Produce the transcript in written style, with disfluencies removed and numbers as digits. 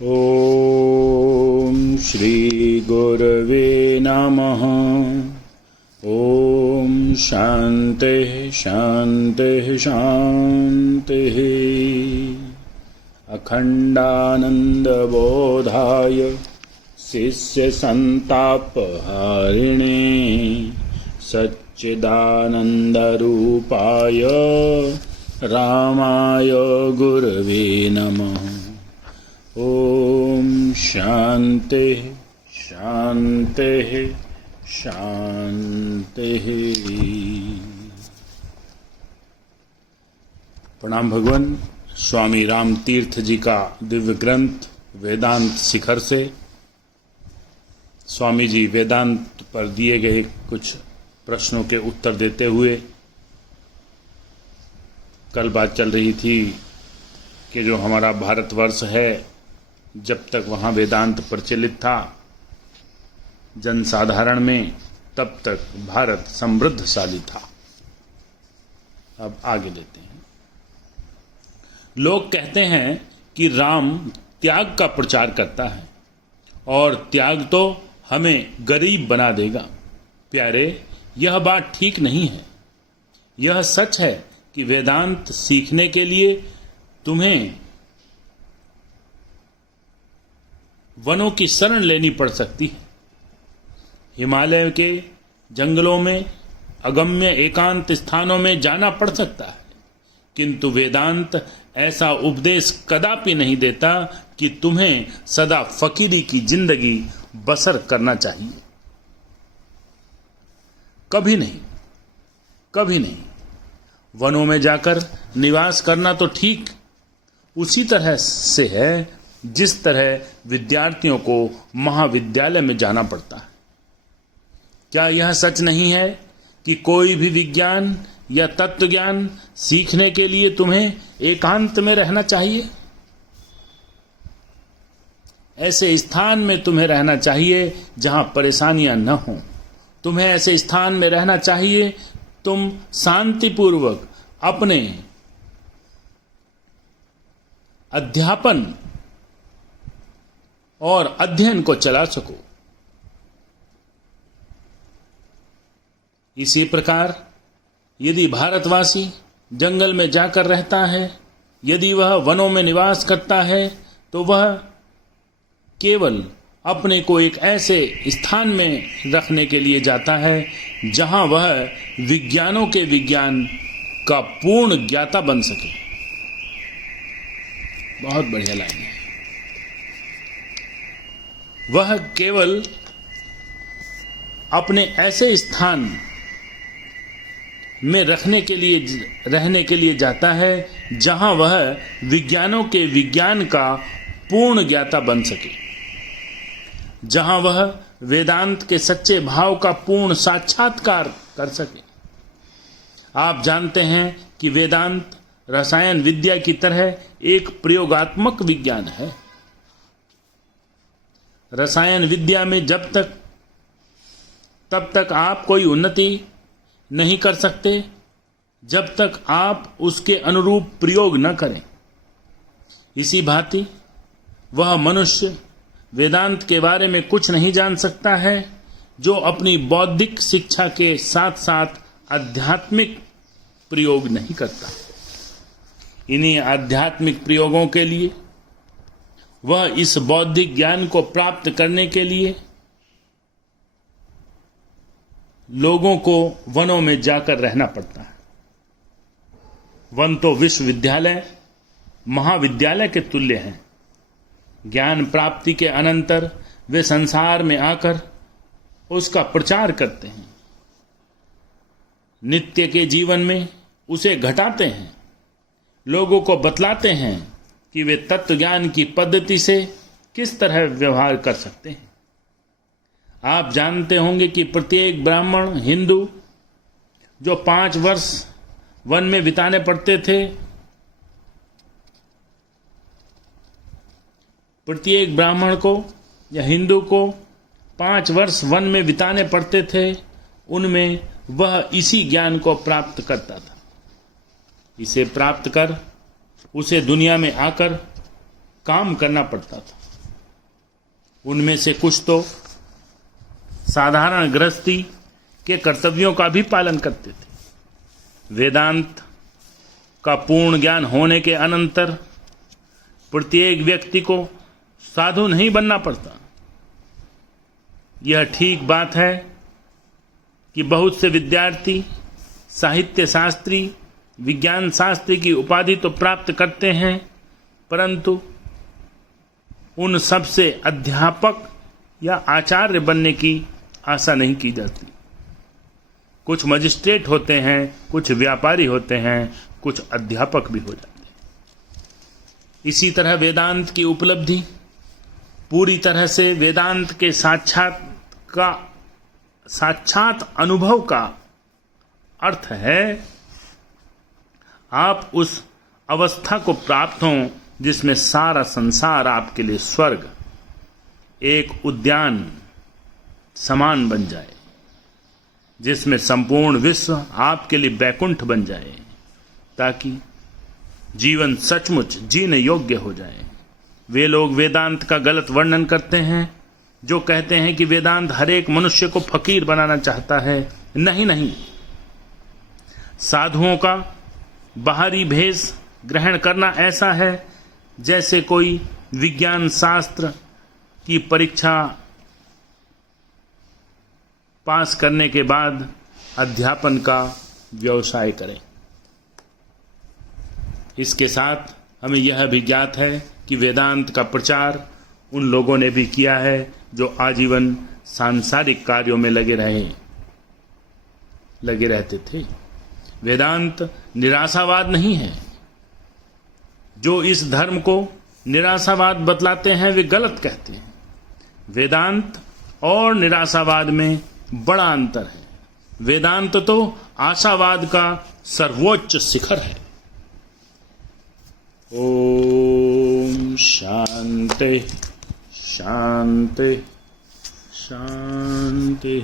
ॐ श्री गुरवे नमः। ॐ शान्तिः शान्तिः शान्तिः। अखण्डानन्दबोधाय शिष्यसन्तापहारिणे सच्चिदानन्दरूपाय रामाय गुरवे नमः। ॐ शान्तिः शान्तिः शान्तिः। प्रणाम भगवान। स्वामी राम तीर्थ जी का दिव्य ग्रंथ वेदांत शिखर से स्वामी जी वेदांत पर दिए गए कुछ प्रश्नों के उत्तर देते हुए, कल बात चल रही थी कि जो हमारा भारतवर्ष है, जब तक वहाँ वेदांत प्रचलित था जनसाधारण में, तब तक भारत समृद्धशाली था। अब आगे लेते हैं। लोग कहते हैं कि राम त्याग का प्रचार करता है और त्याग तो हमें गरीब बना देगा। प्यारे, यह बात ठीक नहीं है। यह सच है कि वेदांत सीखने के लिए तुम्हें वनों की शरण लेनी पड़ सकती है। हिमालय के जंगलों में, अगम्य एकांत स्थानों में जाना पड़ सकता है, किंतु वेदांत ऐसा उपदेश कदापि नहीं देता कि तुम्हें सदा फकीरी की जिंदगी बसर करना चाहिए। कभी नहीं, कभी नहीं। वनों में जाकर निवास करना तो ठीक उसी तरह से है जिस तरह विद्यार्थियों को महाविद्यालय में जाना पड़ता है। क्या यह सच नहीं है कि कोई भी विज्ञान या तत्व ज्ञान सीखने के लिए तुम्हें एकांत में रहना चाहिए? ऐसे स्थान में तुम्हें रहना चाहिए जहां परेशानियां न हों। तुम्हें ऐसे स्थान में रहना चाहिए तुम शांतिपूर्वक अपने अध्यापन और अध्ययन को चला सको। इसी प्रकार यदि भारतवासी जंगल में जाकर रहता है, यदि वह वनों में निवास करता है, तो वह केवल अपने को एक ऐसे स्थान में रखने के लिए जाता है जहां वह विज्ञानों के विज्ञान का पूर्ण ज्ञाता बन सके। बहुत बढ़िया लाइन है। वह केवल अपने ऐसे स्थान में रहने के लिए जाता है जहां वह विज्ञानों के विज्ञान का पूर्ण ज्ञाता बन सके, जहां वह वेदांत के सच्चे भाव का पूर्ण साक्षात्कार कर सके। आप जानते हैं कि वेदांत रसायन विद्या की तरह एक प्रयोगात्मक विज्ञान है। रसायन विद्या में तब तक आप कोई उन्नति नहीं कर सकते जब तक आप उसके अनुरूप प्रयोग न करें। इसी भांति वह मनुष्य वेदांत के बारे में कुछ नहीं जान सकता है जो अपनी बौद्धिक शिक्षा के साथ साथ आध्यात्मिक प्रयोग नहीं करता। इन्हीं आध्यात्मिक प्रयोगों के लिए वह इस बौद्धिक ज्ञान को प्राप्त करने के लिए लोगों को वनों में जाकर रहना पड़ता है। वन तो विश्वविद्यालय, महाविद्यालय के तुल्य हैं। ज्ञान प्राप्ति के अनंतर वे संसार में आकर उसका प्रचार करते हैं, नित्य के जीवन में उसे घटाते हैं, लोगों को बतलाते हैं कि वे तत्व ज्ञान की पद्धति से किस तरह व्यवहार कर सकते हैं। आप जानते होंगे कि प्रत्येक ब्राह्मण हिंदू जो 5 वर्ष वन में बिताने पड़ते थे, प्रत्येक ब्राह्मण को या हिंदू को 5 वर्ष वन में बिताने पड़ते थे, उनमें वह इसी ज्ञान को प्राप्त करता था। इसे प्राप्त कर उसे दुनिया में आकर काम करना पड़ता था। उनमें से कुछ तो साधारण गृहस्थी के कर्तव्यों का भी पालन करते थे। वेदांत का पूर्ण ज्ञान होने के अनंतर प्रत्येक व्यक्ति को साधु नहीं बनना पड़ता। यह ठीक बात है कि बहुत से विद्यार्थी साहित्य शास्त्री, विज्ञान शास्त्री की उपाधि तो प्राप्त करते हैं, परंतु उन सब से अध्यापक या आचार्य बनने की आशा नहीं की जाती। कुछ मजिस्ट्रेट होते हैं, कुछ व्यापारी होते हैं, कुछ अध्यापक भी हो जाते हैं। इसी तरह वेदांत की उपलब्धि पूरी तरह से वेदांत के साक्षात अनुभव का अर्थ है आप उस अवस्था को प्राप्त हों जिसमें सारा संसार आपके लिए स्वर्ग, एक उद्यान समान बन जाए, जिसमें संपूर्ण विश्व आपके लिए बैकुंठ बन जाए, ताकि जीवन सचमुच जीने योग्य हो जाए। वे लोग वेदांत का गलत वर्णन करते हैं जो कहते हैं कि वेदांत हर एक मनुष्य को फकीर बनाना चाहता है। नहीं नहीं, साधुओं का बाहरी भेष ग्रहण करना ऐसा है जैसे कोई विज्ञान शास्त्र की परीक्षा पास करने के बाद अध्यापन का व्यवसाय करें। इसके साथ हमें यह भी ज्ञात है कि वेदांत का प्रचार उन लोगों ने भी किया है जो आजीवन सांसारिक कार्यों में लगे रहते थे। वेदांत निराशावाद नहीं है। जो इस धर्म को निराशावाद बतलाते हैं वे गलत कहते हैं। वेदांत और निराशावाद में बड़ा अंतर है। वेदांत तो आशावाद का सर्वोच्च शिखर है। ओम शांति शांति शांति।